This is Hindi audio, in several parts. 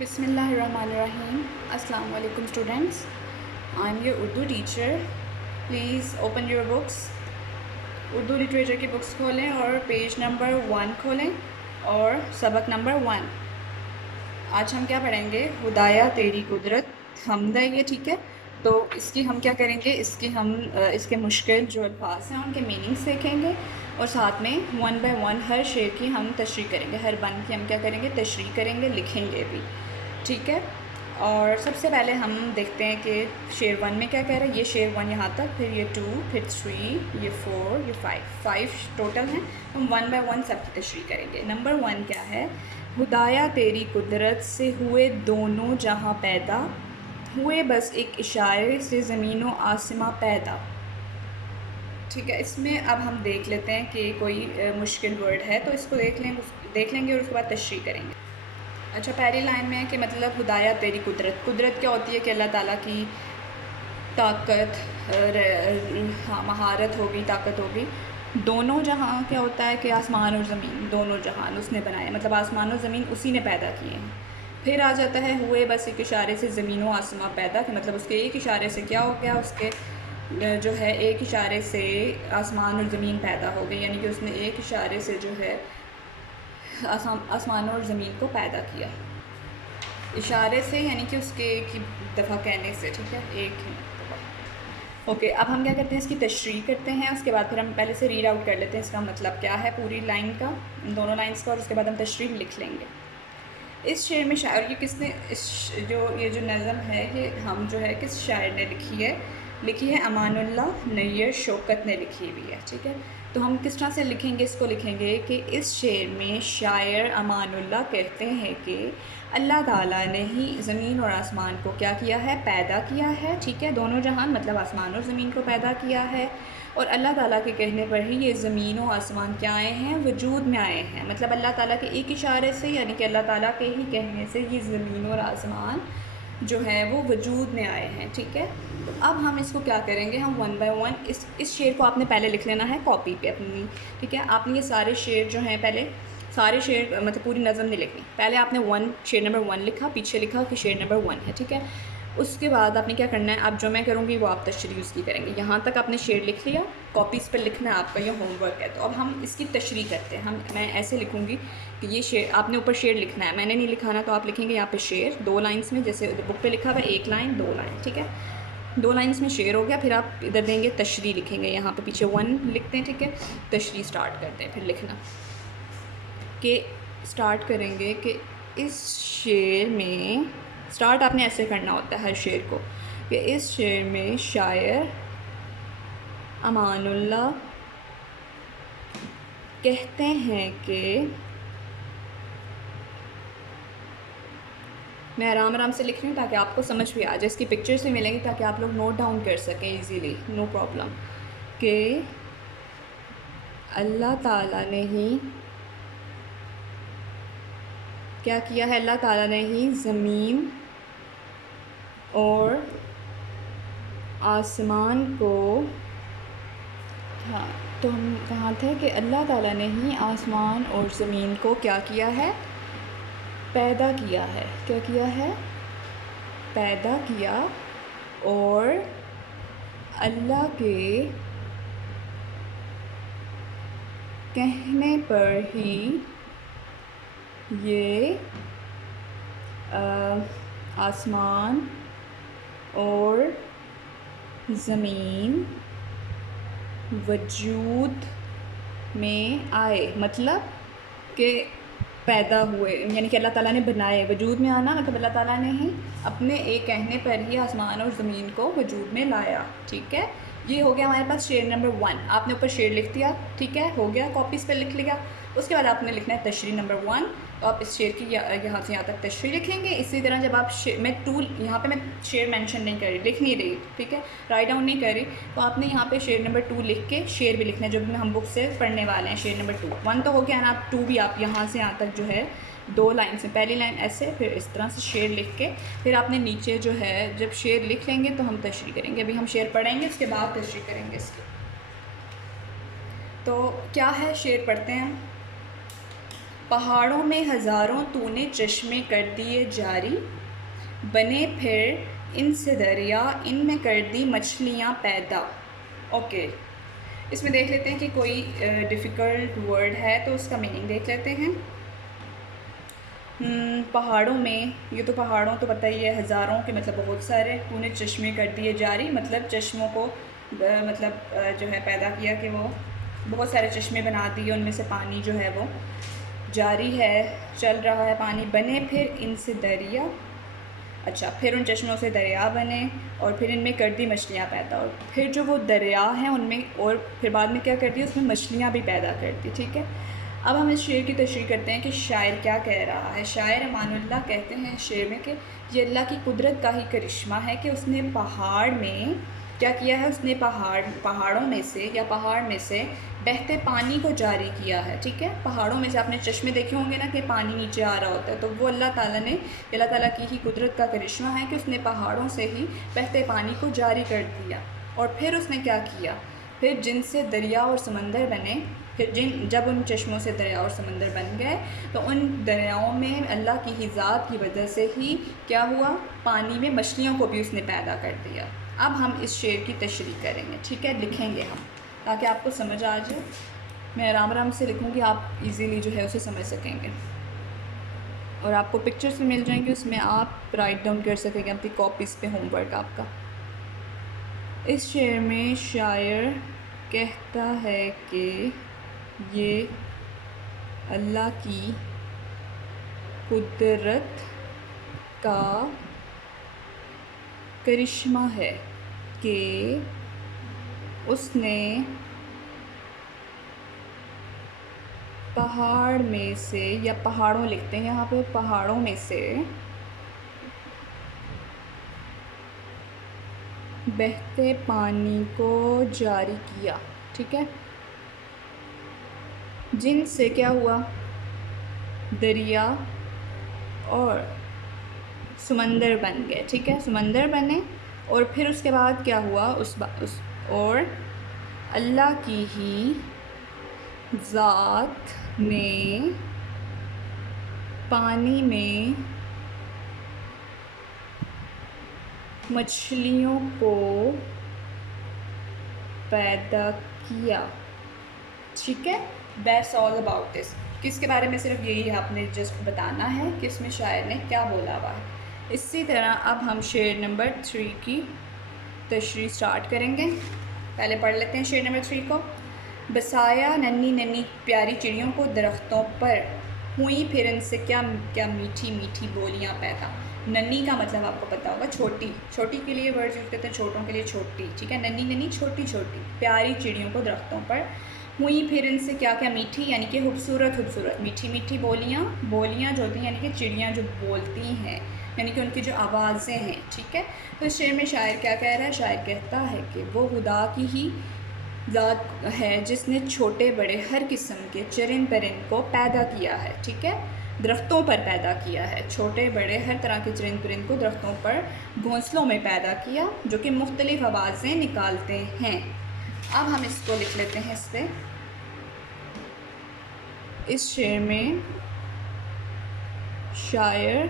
Bismillahirrahmanirrahim. Assalamu alaikum students. I'm your Urdu teacher. Please open your books. Urdu literature की बुक्स खोलें और पेज नंबर 1 खोलें और सबक नंबर 1। आज हम क्या पढ़ेंगे? खुदाया तेरी कुदरत हमदा, ये ठीक है। तो इसकी हम क्या करेंगे, इसके मुश्किल जो अल्फाज हैं उनके मीनिंग्स देखेंगे और साथ में 1 बाय 1 हर शेर की हम तशरीह करेंगे, हर बंद की हम क्या करेंगे, तशरीह करेंगे, लिखेंगे भी, ठीक है। और सबसे पहले हम देखते हैं कि शेर 1 में क्या कह रहा है। ये शेर 1 यहाँ तक, फिर ये 2, फिर 3, ये 4, ये 5 टोटल हैं। हम 1 बाय 1 सब की तशरीह करेंगे। नंबर 1 क्या है? खुदाया तेरी कुदरत से हुए दोनों जहाँ पैदा, हुए बस एक इशारे से ज़मीन व आसमां पैदा। ठीक है, इसमें अब हम देख लेते हैं कि कोई मुश्किल वर्ड है तो इसको देख लेंगे और उसके बाद तशरीह करेंगे। अच्छा, पहली लाइन में है कि मतलब खुदाया तेरी कुदरत। कुदरत क्या होती है कि अल्लाह ताला की ताकत, हाँ, महारत होगी, ताकत होगी। दोनों जहां क्या होता है कि आसमान और ज़मीन, दोनों जहान उसने बनाए, मतलब आसमान और ज़मीन उसी ने पैदा किए हैं। फिर आ जाता है हुए बस एक इशारे से ज़मीन व आसमां पैदा, कि मतलब उसके एक इशारे से क्या हो गया, उसके जो है एक इशारे से आसमान और ज़मीन पैदा हो गई, यानी कि उसने एक इशारे से जो है आसमान और ज़मीन को पैदा किया। इशारे से यानी कि उसके एक ही दफ़ा कहने से, ठीक है, एक ही। ओके, अब हम क्या करते हैं, इसकी तशरीह करते हैं। उसके बाद फिर हम पहले से रीड आउट कर लेते हैं इसका मतलब क्या है पूरी लाइन का, दोनों लाइंस का, और उसके बाद हम तशरीह लिख लेंगे। इस शेर में शायर, ये किसने, ये जो नज़म है ये हम जो है किस शायर ने लिखी है अमानुल्लाह नैयर शौकत ने लिखी हुई है, ठीक है। तो हम किस तरह से लिखेंगे, इसको लिखेंगे कि इस शेर में शायर अमानुल्लाह कहते हैं कि अल्लाह ताला ने ही ज़मीन और आसमान को क्या किया है, पैदा किया है, ठीक है। दोनों जहान मतलब आसमान और ज़मीन को पैदा किया है, और अल्लाह ताला के कहने पर ही ये ज़मीन और आसमान क्या आए हैं, वजूद में आए हैं। मतलब अल्लाह ताला के एक इशारे से, यानी कि अल्लाह ताला के ही कहने से ये ज़मीन और आसमान जो है वो वजूद में आए हैं, ठीक है। तो अब हम इसको क्या करेंगे, हम 1 बाय 1 इस शेर को आपने पहले लिख लेना है कॉपी पे अपनी, ठीक है। आपने ये सारे शेर जो हैं पहले, सारे शेर मतलब पूरी नज़म नहीं लिखनी, पहले आपने शेर नंबर 1 लिखा, पीछे लिखा कि शेर नंबर 1 है, ठीक है। उसके बाद आपने क्या करना है, अब जो मैं करूँगी वो आप तशरीह उसकी करेंगे। यहाँ तक आपने शेर लिख लिया, कॉपीज़ पर लिखना है, आपका ये होमवर्क है। तो अब हम इसकी तशरीह करते हैं। मैं ऐसे लिखूँगी कि ये शेर, आपने ऊपर शेर लिखना है, मैंने नहीं लिखाना, तो आप लिखेंगे यहाँ पे शेर 2 लाइन्स में, जैसे बुक पे लिखा हुआ है 1 लाइन 2 लाइन, ठीक है। 2 लाइन्स में शेर हो गया, फिर आप इधर देंगे तशरीह लिखेंगे, यहाँ पे पीछे 1 लिखते हैं, ठीक है। तशरीह स्टार्ट करते हैं, फिर लिखना कि स्टार्ट करेंगे कि इस शेर में, स्टार्ट आपने ऐसे करना होता है हर शेर को, कि इस शेर में शायर अमानुल्लाह कहते हैं कि, मैं आराम आराम से लिख रही हूँ ताकि आपको समझ भी आ जाए, इसकी पिक्चर्स भी मिलेंगी ताकि आप लोग नोट डाउन कर सकें इजीली, नो प्रॉब्लम। कि अल्लाह ताला ने ही क्या किया है, अल्लाह ताला ने ही ज़मीन और आसमान को, हाँ, तो हम कहाँ थे कि अल्लाह ताला ने ही आसमान और ज़मीन को क्या किया है, पैदा किया है। क्या किया है, पैदा किया, और अल्लाह के कहने पर ही ये आसमान और ज़मीन वजूद में आए, मतलब कि पैदा हुए, यानी कि अल्लाह ताला ने बनाए। वजूद में आना मतलब अल्लाह ताला ने ही अपने एक कहने पर ही आसमान और ज़मीन को वजूद में लाया, ठीक है। ये हो गया हमारे पास शेर नंबर 1। आपने ऊपर शेर लिख दिया, ठीक है, हो गया, कॉपीज़ पे लिख लिया। उसके बाद आपने लिखना है तशरीह नंबर 1, तो आप इस शेर की यहाँ से यहाँ तक तशरीह लिखेंगे। इसी तरह जब आप मैं यहाँ पे मैं शेर मेंशन नहीं कर रही, लिख नहीं रही, ठीक है, राइट डाउन नहीं कर रही, तो आपने यहाँ पे शेर नंबर 2 लिख के शेर भी लिखना है जो भी हम बुक से पढ़ने वाले हैं। शेर नंबर 2, 1 तो हो गया ना, आप 2 भी आप यहाँ से यहाँ तक जो है 2 लाइन से, पहली लाइन ऐसे, फिर इस तरह से शेर लिख के, फिर आपने नीचे जो है जब शेर लिख लेंगे तो हम तशरीह करेंगे। अभी हम शेर पढ़ेंगे, उसके बाद तशरीह करेंगे इसकी। तो क्या है शेर, पढ़ते हैं। पहाड़ों में हज़ारों तूने चश्मे कर दिए जारी, बने फिर इनसे दरिया, इनमें कर दी मछलियाँ पैदा। ओके, इसमें देख लेते हैं कि कोई डिफ़िकल्ट वर्ड है तो उसका मीनिंग देख लेते हैं। पहाड़ों में, ये तो पहाड़ों तो पता ही है, हज़ारों के मतलब बहुत सारे, तूने चश्मे कर दिए जारी मतलब चश्मों को जो है पैदा किया कि वो बहुत सारे चश्मे बना दिए, उनमें से पानी जो है वो जारी है, चल रहा है पानी। बने फिर इनसे दरिया, अच्छा, फिर उन चश्मों से दरिया बने और फिर इनमें कर दी मछलियाँ पैदा, और फिर जो वो दरिया हैं उनमें, और फिर बाद में क्या कर दी, उसमें मछलियाँ भी पैदा कर दी। ठीक है, अब हम इस शेर की तशरीह करते हैं कि शायर क्या कह रहा है। शायर अमानुल्लाह कहते हैं शेर में कि ये अल्लाह की कुदरत का ही करिश्मा है कि उसने पहाड़ में क्या किया है, उसने पहाड़ों में से या पहाड़ में से बहते पानी को जारी किया है। ठीक है, पहाड़ों में से आपने चश्मे देखे होंगे ना कि पानी नीचे आ रहा होता है, तो वो अल्लाह ताला की ही कुदरत का करिश्मा है कि उसने पहाड़ों से ही बहते पानी को जारी कर दिया। और फिर उसने क्या किया, फिर जिनसे दरिया और समंदर बने, फिर जब उन चश्मों से दरिया और समंदर बन गए तो उन दरियाओं में अल्लाह की ही ज़ात की वजह से ही क्या हुआ, पानी में मछलियों को भी उसने पैदा कर दिया। अब हम इस शेर की तशरीह करेंगे। ठीक है, लिखेंगे हम ताकि आपको समझ आ जाए। मैं आराम आराम से लिखूँगी, आप इजीली जो है उसे समझ सकेंगे और आपको पिक्चर्स भी मिल जाएंगे, उसमें आप राइट डाउन कर सकेंगे अपनी कॉपीज़ पे होमवर्क आपका। इस शेर में शायर कहता है कि ये अल्लाह की कुदरत का करिश्मा है कि उसने पहाड़ में से, या पहाड़ों लिखते हैं यहाँ पे, पहाड़ों में से बहते पानी को जारी किया। ठीक है, जिनसे क्या हुआ, दरिया और समंदर बन गए। ठीक है, समंदर बने और फिर उसके बाद क्या हुआ, और अल्लाह की ही ज़ात ने पानी में मछलियों को पैदा किया। ठीक है, दैट्स ऑल अबाउट दिस। किसके बारे में, सिर्फ यही आपने जस्ट बताना है कि इसमें शायर ने क्या बोला हुआ है। इसी तरह अब हम शेर नंबर 3 की तशरीह स्टार्ट करेंगे। पहले पढ़ लेते हैं शेर नंबर 3 को। बसाया नन्ही नन्ही प्यारी चिड़ियों को दरख्तों पर, हुई फिर इनसे क्या क्या मीठी मीठी बोलियां पैदा। नन्ही का मतलब आपको पता होगा छोटी, छोटी के लिए वर्ड यूज़ करते हैं, छोटों के लिए छोटी। ठीक है, नन्ही नन्ही छोटी छोटी प्यारी चिड़ियों को दरख्तों पर, हुई फिर इनसे क्या क्या मीठी, यानी कि खूबसूरत खूबसूरत मीठी मीठी बोलियाँ, बोलियाँ जो होती हैं यानी कि चिड़ियाँ जो बोलती हैं, यानी कि उनकी जो आवाज़ें हैं। ठीक है, तो इस शेर में शायर क्या कह रहा है, शायर कहता है कि वो खुदा की ही ज़ात है जिसने छोटे बड़े हर किस्म के चरिंद परिंद को पैदा किया है। ठीक है, दरख्तों पर पैदा किया है, छोटे बड़े हर तरह के चरिंद परिंद को दरख्तों पर घोंसलों में पैदा किया, जो कि मुख्तलिफ़ आवाज़ें निकालते हैं। अब हम इसको लिख लेते हैं इस पर। इस शेर में शायर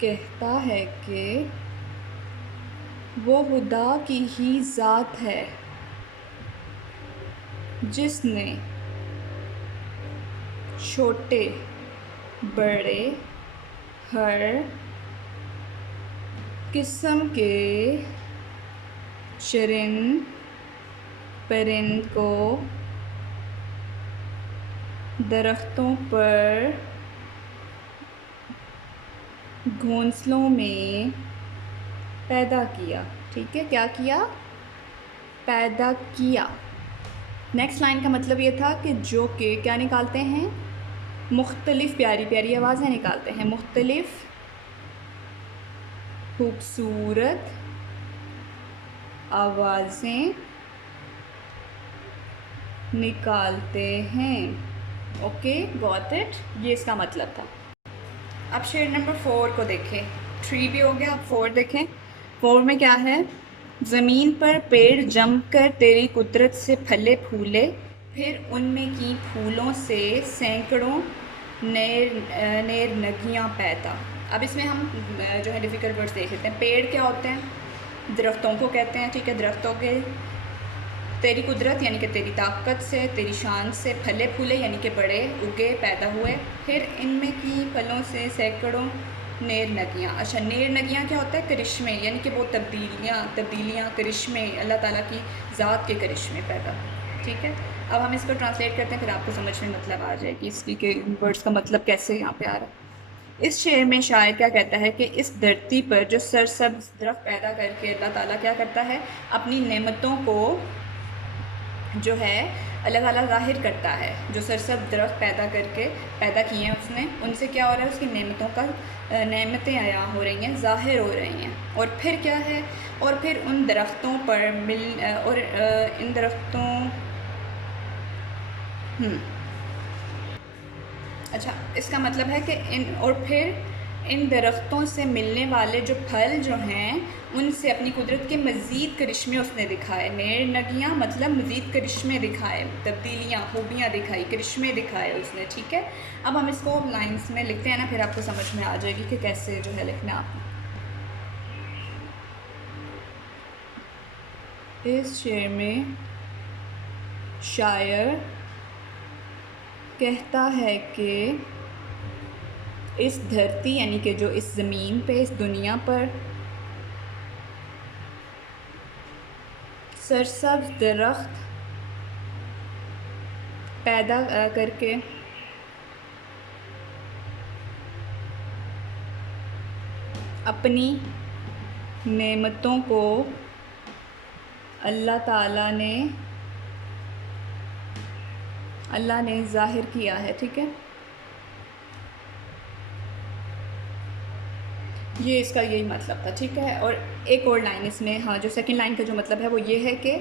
कहता है कि वो खुदा की ही ज़ात है जिसने छोटे बड़े हर किस्म के चरिंद परिंद को दरख्तों पर घोंसलों में पैदा किया। ठीक है, क्या किया, पैदा किया। नेक्स्ट लाइन का मतलब ये था कि जो कि क्या निकालते हैं, मुख्तलिफ़ प्यारी प्यारी आवाज़ें निकालते हैं, मुख्तलिफ़ खूबसूरत आवाज़ें निकालते हैं। ओके, गॉट इट, ये इसका मतलब था। अब शेर नंबर 4 को देखें। 3 भी हो गया, अब 4 देखें। 4 में क्या है, ज़मीन पर पेड़ जमकर तेरी कुदरत से फले फूले, फिर उनमें की फूलों से सैकड़ों नेर नगियाँ पैदा। अब इसमें हम जो है डिफ़िकल्ट वर्ड्स देख लेते हैं। पेड़ क्या होते हैं? दरख्तों को कहते हैं, ठीक है। दरख्तों के तेरी कुदरत यानी कि तेरी ताकत से, तेरी शान से फले फूले यानी कि बड़े उगे पैदा हुए, फिर इनमें की फलों से सैकड़ों नेर नगियाँ। अच्छा, नेर नगियाँ क्या होता है? करिश्मे, यानी कि वो तब्दीलियाँ करिश्मे, अल्लाह ताला की ज़ात के करिश्मे पैदा, ठीक है। अब हम इसको ट्रांसलेट करते हैं, फिर आपको समझ में मतलब आ जाएगी इसकी के वर्ड्स का मतलब कैसे यहाँ पे आ रहा है। इस शेर में शायर क्या कहता है कि इस धरती पर जो सरसब्ज दरख्त पैदा करके अल्लाह ताला क्या करता है, अपनी नेमतों को जो है अल्लाह ताला ज़ाहिर करता है। जो सरसब्ज दरख्त पैदा करके पैदा किए हैं उसने, उनसे क्या हो रहा है? उसकी नेमतों का नेमतें आया हो रही हैं, ज़ाहिर हो रही हैं। और फिर क्या है? और फिर उन दरख्तों पर इन दरख्तों अच्छा, इसका मतलब है कि इन दरख्तों से मिलने वाले जो फल जो हैं, उनसे अपनी कुदरत के मज़ीद करिश्मे उसने दिखाए। नेर नगियाँ मतलब मज़ीद करिश्मे दिखाए, तब्दीलियाँ, खूबियाँ दिखाई, करिश्मे दिखाए उसने, ठीक है। अब हम इसको लाइंस में लिखते हैं ना, फिर आपको समझ में आ जाएगी कि कैसे जो है लिखना आपने। इस शेर में शायर कहता है कि इस धरती यानी कि जो इस ज़मीन पे, इस दुनिया पर सरसब्ज दरख्त पैदा करके अपनी नेमतों को अल्लाह ने ज़ाहिर किया है, ठीक है। ये इसका यही मतलब था, ठीक है। और एक और लाइन इसमें, हाँ, जो सेकंड लाइन का जो मतलब है वो ये है कि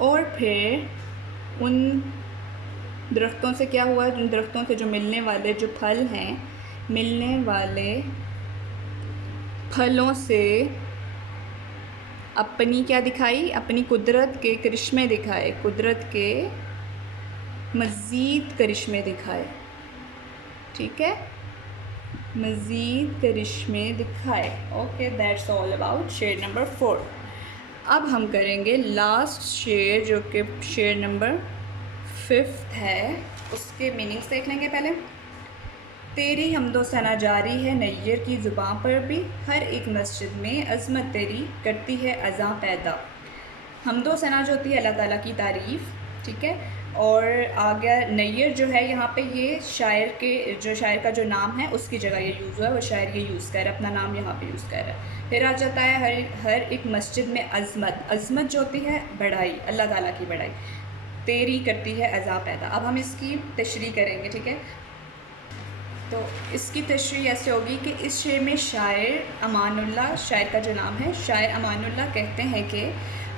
और फिर उन दरख्तों से क्या हुआ? उन दरख्तों से जो मिलने वाले जो फल हैं, मिलने वाले फलों से अपनी क्या दिखाई? अपनी कुदरत के करिश्मे दिखाए, कुदरत के मज़ीद करिश्मे दिखाए, ठीक है। मज़ीद करिश्मे दिखाए। ओके, दैट्स ऑल अबाउट शेर नंबर 4। अब हम करेंगे लास्ट शेर, जो कि शेर नंबर 5 है। उसके मीनिंग्स देख लेंगे पहले। तेरी हमदो सना जारी है नैयर की ज़ुबां पर भी, हर एक मस्जिद में अज़मत तेरी करती है अज़ां पैदा। हमदो सना जो होती है अल्लाह ताला की तारीफ़, ठीक है। और आ गया नैयर जो है, यहाँ पे ये शायर का जो नाम है उसकी जगह ये यूज़ हुआ है, वो शायर ये यूज़ कर रहा है, अपना नाम यहाँ पे यूज़ कर रहा है। फिर आ जाता है हर एक मस्जिद में अज़मत जो होती है बड़ाई, अल्लाह ताला की बड़ाई, तेरी करती है अज़ा पैदा। अब हम इसकी तशरीह करेंगे, ठीक है। तो इसकी तशरीह ऐसे होगी कि इस शेर में शायर अमानुल्लाह, शायर का जो नाम है शायर अमानुल्लाह, कहते हैं कि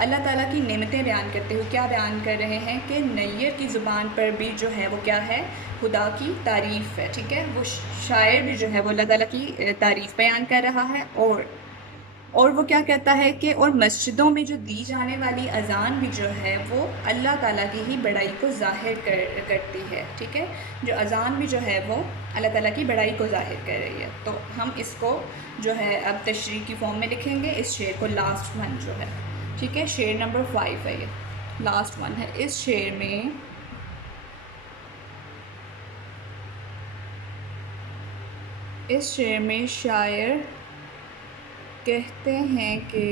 अल्लाह ताला की नेमतें बयान करते हुए क्या बयान कर रहे हैं कि नैयर की ज़ुबान पर भी जो है वो क्या है? खुदा की तारीफ़ है, ठीक है। वो शायर भी जो है वो अल्लाह ताला की तारीफ़ बयान कर रहा है। और वो क्या कहता है कि और मस्जिदों में जो दी जाने वाली अज़ान भी जो है वो अल्लाह ताला की ही बड़ाई को ज़ाहिर करती है, ठीक है। जो अज़ान भी जो है वो अल्लाह ताला की बड़ाई को ज़ाहिर कर रही है। तो हम इसको जो है अब तशरीह की फॉर्म में लिखेंगे, इस शेर को, लास्ट वन जो है, ठीक है। शेर नंबर 5 है, ये लास्ट वन है। इस शेर में शायर कहते हैं कि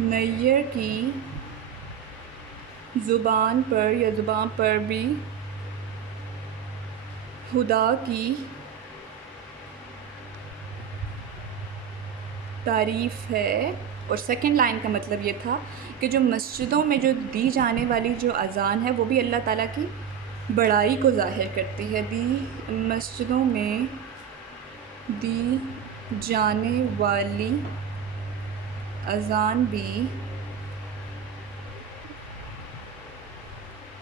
नैयर की ज़ुबान पर भी खुदा की तारीफ़ है। और सेकंड लाइन का मतलब ये था कि जो मस्जिदों में जो दी जाने वाली जो अज़ान है वो भी अल्लाह ताला की बड़ाई को ज़ाहिर करती है। मस्जिदों में दी जाने वाली अज़ान भी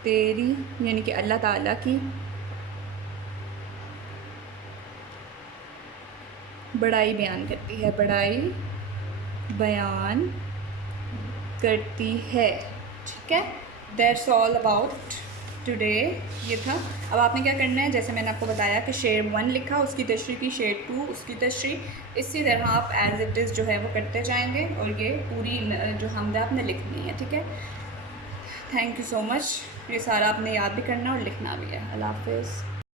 तेरी यानी कि अल्लाह ताला की बड़ाई बयान करती है, बड़ाई बयान करती है। ठीक है, दैट्स ऑल अबाउट टुडे। ये था। अब आपने क्या करना है, जैसे मैंने आपको बताया कि शेड 1 लिखा, उसकी तशरीह की, शेड 2 उसकी तशरीह, इसी तरह आप एज इट इज़ जो है वो करते जाएंगे और ये पूरी जो हमदा आपने लिखनी है। ठीक है, थैंक यू सो मच। ये सारा आपने याद भी करना और लिखना भी है। अल्लाह हाफिज़।